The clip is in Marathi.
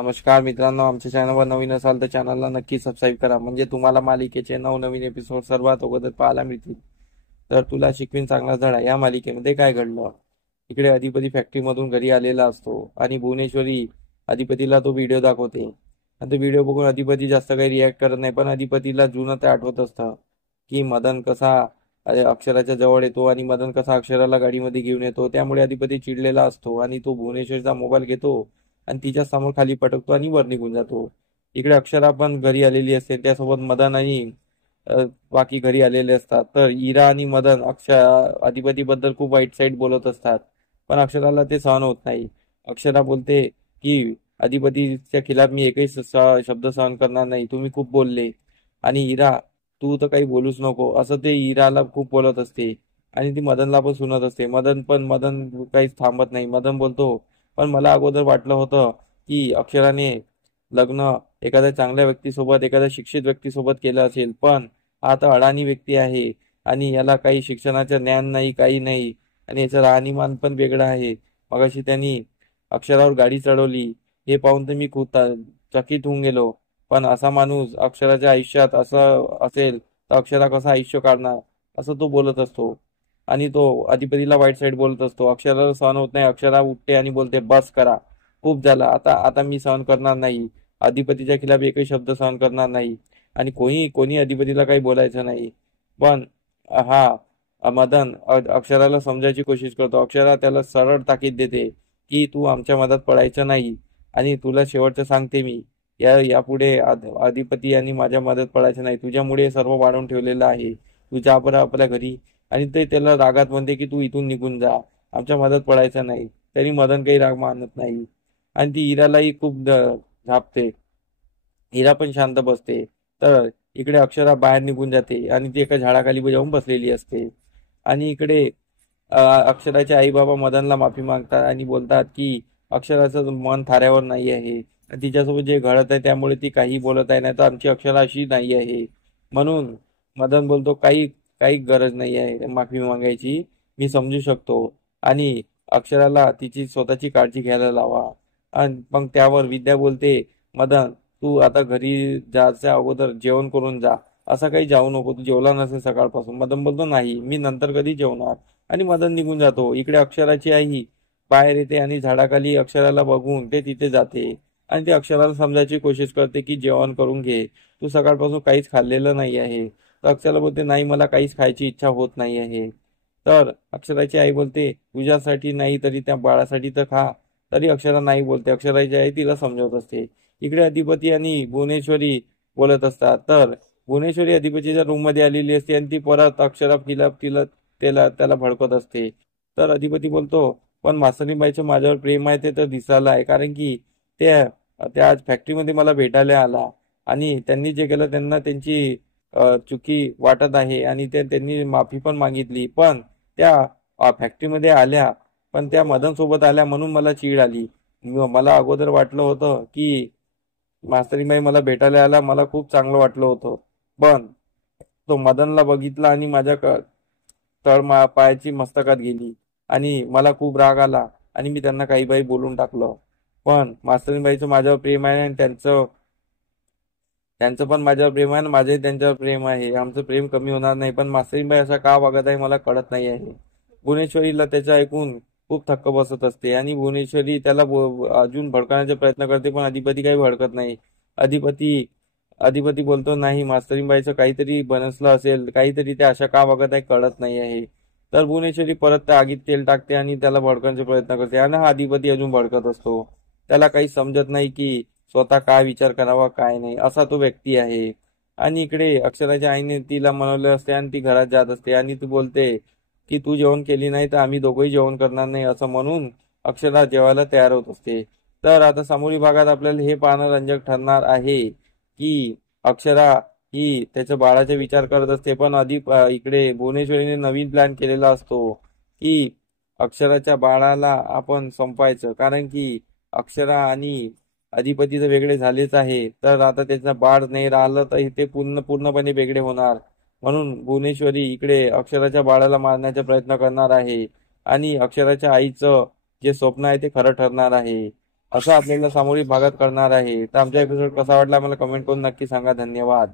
नमस्कार मित्रांनो, आमच्या चॅनलवर नवीन असाल तर चॅनलला नक्की सबस्क्राईब करा, म्हणजे तुम्हाला मालिकेचे नवनवीन एपिसोड सर्वात अगोदर पाहायला मिळतील. तर तुला शिकवीन चांगला धडा या मालिकेमध्ये काय घडलं. इकडे अधिपती फॅक्टरीमधून घरी आलेला असतो आणि भुवनेश्वरी अधिपतीला तो व्हिडिओ दाखवते. आणि तो व्हिडिओ बघून अधिपती जास्त काही रिॲक्ट करत नाही, पण अधिपतीला जुनं ते आठवत असतं की मदन कसा अक्षराच्या जवळ येतो आणि मदन कसा अक्षराला गाडीमध्ये घेऊन येतो. त्यामुळे अधिपती चिडलेला असतो आणि तो भुवनेश्वरीचा मोबाईल घेतो आणि तिच्या समोर खाली पटकतो आणि वर निघून जातो. इकडे अक्षरा पण घरी आलेली असते, त्यासोबत मदन आणि बाकी घरी आलेले असतात. तर इरा आणि मदन अधिपती बद्दल खूप वाईट साईड बोलत असतात, पण अक्षराला ते सहन होत नाही. अक्षरा बोलते की अधिपतीच्या खिलाफ मी एकही शब्द सहन करणार नाही, तुम्ही खूप बोलले. आणि इरा, तू तर काही बोलूच नको, असं ते इराला खूप बोलत असते. आणि ती मदनला पण सुनत असते. मदन काहीच थांबत नाही. मदन बोलतो, पण मला अगोदर वाटलं होतं की अक्षराने लग्न एखाद्या चांगल्या व्यक्तीसोबत, एखाद्या शिक्षित व्यक्तीसोबत केलं असेल, पण हा तर अडाणी व्यक्ती आहे आणि याला काही शिक्षणाचं ज्ञान नाही, काही नाही, आणि याचं राहणीमान पण वेगळं आहे. मगाशी त्यांनी अक्षरावर गाडी चढवली, हे पाहून तर मी खूप चकित होऊन गेलो. पण असा माणूस अक्षराच्या आयुष्यात असं असेल तर अक्षरा कसं आयुष्य काढणार, असं तो बोलत असतो. आणि तो अधिपतीला वाईट साईड बोलत असतो. अक्षराला सहन होत नाही. अक्षरा उठते आणि बोलते, बस करा, खूप झालं, आता आता मी सहन करणार नाही. अधिपतीच्या खिलाफ एकही शब्द सहन करणार नाही आणि कोणी कोणी अधिपतीला काही बोलायचं नाही. पण मदन अक्षराला समजायची कोशिश करतो. अक्षरा त्याला सरळ ताकीद देते की तू आमच्या मधात पडायचं नाही आणि तुला शेवटचं सांगते मी, यापुढे अधिपती आणि माझ्या मदत पडायचं नाही. तुझ्यामुळे हे सर्व वाढवून ठेवलेलं आहे. तू जा बरं आपल्या घरी. आणि ते त्याला रागात म्हणते की तू इथून निघून जा, आमच्या मदत पडायचं नाही. तरी मदन काही राग मानत नाही आणि ती इरालाही खूप झापते. इरा पण शांत बसते. तर इकडे अक्षरा बाहेर निघून जाते आणि ती एका झाडाखाली जाऊन बसलेली असते. आणि इकडे अक्षराचे आई बाबा मदनला माफी मागतात आणि बोलतात की अक्षराचं मन थाऱ्यावर नाही आहे. तिच्यासोबत जे घडत आहे त्यामुळे ती काही बोलत आहे, नाही तर आमची अक्षरा अशी नाही आहे. म्हणून मदन बोलतो, काही काही गरज नाही आहे माफी मागायची, मी समजू शकतो. आणि अक्षराला तिची स्वतःची काळजी घ्यायला लावा. आणि मग त्यावर विद्या बोलते, मदन, तू आता घरी जायच्या अगोदर जेवण करून जा. असं काही जाऊ नको, तू जेवला नसेल सकाळपासून. मदन बोलतो, नाही, मी नंतर कधी जेवणार. आणि मदन निघून जातो. इकडे अक्षराची आई बाहेर येते आणि झाडाखाली अक्षराला बघून ते तिथे जाते आणि ते अक्षराला समजायची कोशिश करते की जेवण करून घे, तू सकाळपासून काहीच खाल्लेलं नाही आहे. तर अक्षरा बोलते, नाही, मला काहीच खायची इच्छा होत नाही आहे. तर अक्षराची आई बोलते, तुझ्यासाठी नाही तरी त्या बाळासाठी तर खा. तरी अक्षरा नाही बोलते. अक्षराची आई तिला समजवत असते. इकडे अधिपती आणि भुवनेश्वरी बोलत असतात. तर भुवनेश्वरी अधिपतीच्या रूम मध्ये आलेली असते आणि ती परत अक्षरा तिला तिला त्याला भडकत असते. तर अधिपती बोलतो, पण मास्तरीबाईचं माझ्यावर प्रेम आहे ते तर दिसायला आहे, कारण की त्या त्या आज फॅक्टरीमध्ये मला भेटायला आला आणि त्यांनी जे केलं त्यांना त्यांची चुकी वाटत आहे आणि त्यांनी माफी पण मागितली. पण त्या फॅक्टरीमध्ये आल्या, पण त्या मदन सोबत आल्या म्हणून मला चीड आली. मला अगोदर वाटलं होतं की मास्तरीबाई मला भेटायला आला, मला खूप चांगलं वाटलं होतं. पण तो मदनला बघितला आणि माझ्या पायाची मस्तकात गेली आणि मला खूप राग आला आणि मी त्यांना काही बाई बोलून टाकलं. पण मास्तरीबाईचं माझ्यावर प्रेम आहे आणि त्यांचं त्यांचं पण माझ्यावर प्रेम आहे आणि माझंही त्यांच्यावर प्रेम आहे. आमचं प्रेम कमी होणार नाही. पण मास्तरीबाई असा का वागत आहे मला कळत नाही आहे. भुवनेश्वरीला त्याचं ऐकून खूप थक्क बसत असते आणि भुवनेश्वरी त्याला अजून भडकवण्याचा प्रयत्न करते, पण अधिपती काही भडकत नाही. अधिपती अधिपती बोलतो, नाही, मास्तरीबाईचं काहीतरी बनसलं असेल, काहीतरी ते अशा का वागत आहे कळत नाही आहे. तर भुवनेश्वरी परत त्या आगीत तेल टाकते आणि त्याला भडकवण्याचा प्रयत्न करते आणि हा अधिपती अजून भडकत असतो. त्याला काही समजत नाही की स्वतः काय विचार करावा काय नाही, असा तो व्यक्ती आहे. आणि इकडे अक्षराच्या आईने तिला मनवले असते आणि ती घरात जात असते आणि ती बोलते की तू जेवण केली नाही तर आम्ही दोघंही जेवण करणार नाही, असं म्हणून अक्षरा जेवायला तयार होत असते. तर आता समोरील भागात आपल्याला हे पाहणं रंजक ठरणार आहे की अक्षरा ही त्याच्या बाळाचा विचार करत असते, पण इकडे भुवनेश्वरीने नवीन प्लॅन केलेला असतो की अक्षराच्या बाळाला आपण संपवायचं, कारण की अक्षरा आणि अधिपती तर वेगळे झालेच आहे. तर आता त्याचं बाळ नाही राहिलं तर ते पूर्णपणे वेगळे होणार. म्हणून भुवनेश्वरी इकडे अक्षराच्या बाळाला मारण्याचा प्रयत्न करणार आहे आणि अक्षराच्या आईचं जे स्वप्न आहे ते खरं ठरणार आहे. असं आपल्याला सामोरिक भागात करणार आहे. तर आमचा एपिसोड कसा वाटला मला कमेंट करून नक्की सांगा. धन्यवाद.